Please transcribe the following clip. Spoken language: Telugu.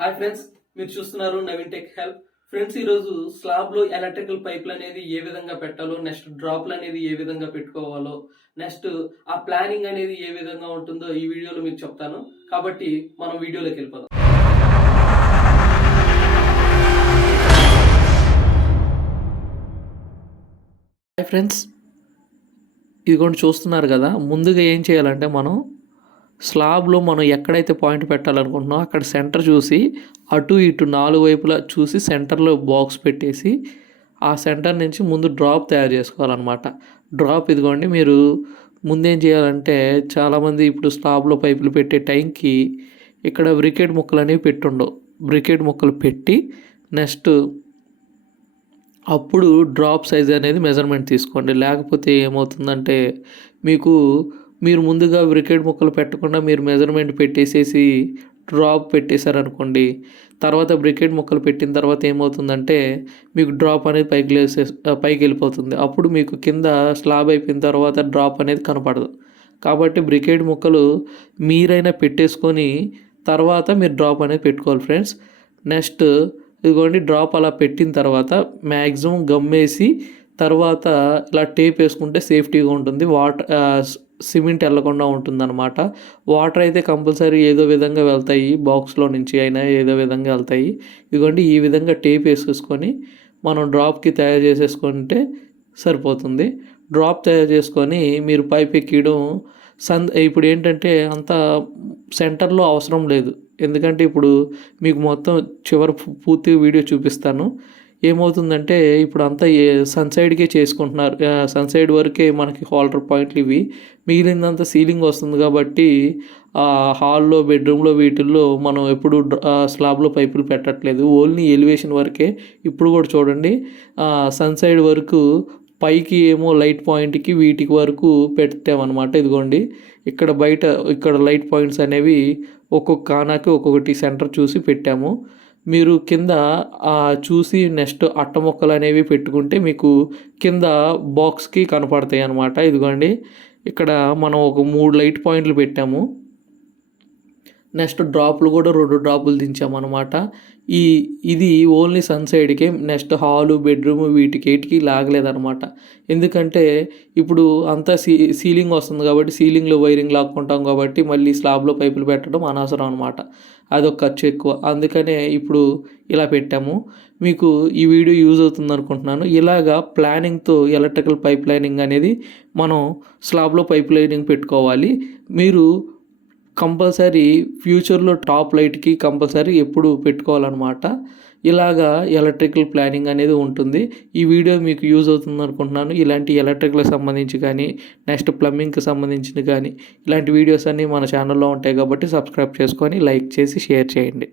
హాయ్ ఫ్రెండ్స్, మీరు చూస్తున్నారు నవీన్ టెక్ హెల్ప్. ఫ్రెండ్స్, ఈరోజు స్లాబ్లో ఎలక్ట్రికల్ పైపులు అనేది ఏ విధంగా పెట్టాలో, నెక్స్ట్ డ్రాప్లు అనేది ఏ విధంగా పెట్టుకోవాలో, నెక్స్ట్ ఆ ప్లానింగ్ అనేది ఏ విధంగా ఉంటుందో ఈ వీడియోలో మీకు చెప్తాను. కాబట్టి మనం వీడియోలోకి వెళ్ళిపోదాం. హాయ్ ఫ్రెండ్స్, ఇదిగోండి చూస్తున్నారు కదా. ముందుగా ఏం చేయాలంటే స్లాబ్లో మనం ఎక్కడైతే పాయింట్ పెట్టాలనుకుంటున్నామో అక్కడ సెంటర్ చూసి అటు ఇటు 4 వైపులా చూసి సెంటర్లో బాక్స్ పెట్టేసి ఆ సెంటర్ నుంచి ముందు డ్రాప్ తయారు చేసుకోవాలన్నమాట. డ్రాప్ ఇదిగోండి. మీరు ముందేం చేయాలంటే చాలామంది ఇప్పుడు స్లాబ్లో పైపులు పెట్టే టైంకి ఇక్కడ బ్రికెట్ ముక్కలు అనేవి పెట్టుండవు. బ్రికెట్ ముక్కలు పెట్టి నెక్స్ట్ అప్పుడు డ్రాప్ సైజ్ అనేది మెజర్మెంట్ తీసుకోండి. లేకపోతే ఏమవుతుందంటే మీరు ముందుగా బ్రికెట్ ముక్కలు పెట్టకుండా మీరు మెజర్మెంట్ పెట్టేసేసి డ్రాప్ పెట్టేశారనుకోండి, తర్వాత బ్రికెట్ ముక్కలు పెట్టిన తర్వాత ఏమవుతుందంటే మీకు డ్రాప్ అనేది పైకి వెళ్ళిపోతుంది. అప్పుడు మీకు కింద స్లాబ్ అయిపోయిన తర్వాత డ్రాప్ అనేది కనపడదు. కాబట్టి బ్రికెట్ ముక్కలు మీరైనా పెట్టేసుకొని తర్వాత మీరు డ్రాప్ అనేది పెట్టుకోవాలి ఫ్రెండ్స్. నెక్స్ట్ ఇదిగోండి, డ్రాప్ అలా పెట్టిన తర్వాత మ్యాక్సిమం గమ్మేసి తర్వాత ఇలా టేప్ వేసుకుంటే సేఫ్టీగా ఉంటుంది. సిమెంట్ వెళ్ళకుండా ఉంటుందన్నమాట. వాటర్ అయితే కంపల్సరీ ఏదో విధంగా వెళ్తాయి, బాక్స్లో నుంచి అయినా ఏదో విధంగా వెళ్తాయి. ఇదిగోండి, ఈ విధంగా టేప్ వేసేసుకొని మనం డ్రాప్కి తయారు చేసేసుకుంటే సరిపోతుంది. డ్రాప్ తయారు చేసుకొని మీరు పైప్ ఎక్కడం ఇప్పుడు ఏంటంటే అంత సెంటర్లో అవసరం లేదు. ఎందుకంటే ఇప్పుడు మీకు మొత్తం చివరి పూర్తి వీడియో చూపిస్తాను. ఏమవుతుందంటే ఇప్పుడు అంతా సన్సైడ్కే చేసుకుంటున్నారు. సన్సైడ్ వరకే మనకి హోల్డర్ పాయింట్లు ఇవి. మిగిలిందంతా సీలింగ్ వస్తుంది కాబట్టి హాల్లో, బెడ్రూమ్లో వీటిల్లో మనం ఎప్పుడు స్లాబ్లో పైపులు పెట్టట్లేదు. ఓన్లీ ఎలివేషన్ వరకే. ఇప్పుడు కూడా చూడండి, సన్సైడ్ వరకు పైకి ఏమో లైట్ పాయింట్కి వీటికి వరకు పెట్టామన్నమాట. ఇదిగోండి, ఇక్కడ లైట్ పాయింట్స్ అనేవి ఒక్కొక్క కానాకి ఒక్కొక్కటి సెంటర్ చూసి పెట్టాము. మీరు కింద చూసి నెక్స్ట్ అట్ట మొక్కలు అనేవి పెట్టుకుంటే మీకు కింద బాక్స్కి కనపడతాయి అన్నమాట. ఇదిగోండి, ఇక్కడ మనం ఒక 3 లైట్ పాయింట్లు పెట్టాము. నెక్స్ట్ డ్రాప్లు కూడా 2 డ్రాపులు దించామన్నమాట. ఇది ఓన్లీ సన్సైడ్కే. నెక్స్ట్ హాలు, బెడ్రూమ్ వీటికి లాగలేదన్నమాట. ఎందుకంటే ఇప్పుడు అంతా సీలింగ్ వస్తుంది కాబట్టి సీలింగ్లో వైరింగ్ లాక్కుంటాం కాబట్టి మళ్ళీ స్లాబ్లో పైపులు పెట్టడం అనవసరం అనమాట. అదొక ఖర్చు ఎక్కువ. అందుకనే ఇప్పుడు ఇలా పెట్టాము. మీకు ఈ వీడియో యూజ్ అవుతుంది అనుకుంటున్నాను. ఇలాగా ప్లానింగ్తో ఎలక్ట్రికల్ పైప్ లైనింగ్ అనేది మనం స్లాబ్లో పైప్ లైనింగ్ పెట్టుకోవాలి. మీరు కంపల్సరీ ఫ్యూచర్లో టాప్ లైట్కి కంపల్సరీ ఎప్పుడు పెట్టుకోవాలన్నమాట. ఇలాగా ఎలక్ట్రికల్ ప్లానింగ్ అనేది ఉంటుంది. ఈ వీడియో మీకు యూజ్ అవుతుంది అనుకుంటున్నాను. ఇలాంటి ఎలక్ట్రికల్కి సంబంధించి కానీ నెక్స్ట్ ప్లంబింగ్కి సంబంధించిన కానీ ఇలాంటి వీడియోస్ అన్నీ మన ఛానల్లో ఉంటాయి కాబట్టి సబ్స్క్రైబ్ చేసుకొని లైక్ చేసి షేర్ చేయండి.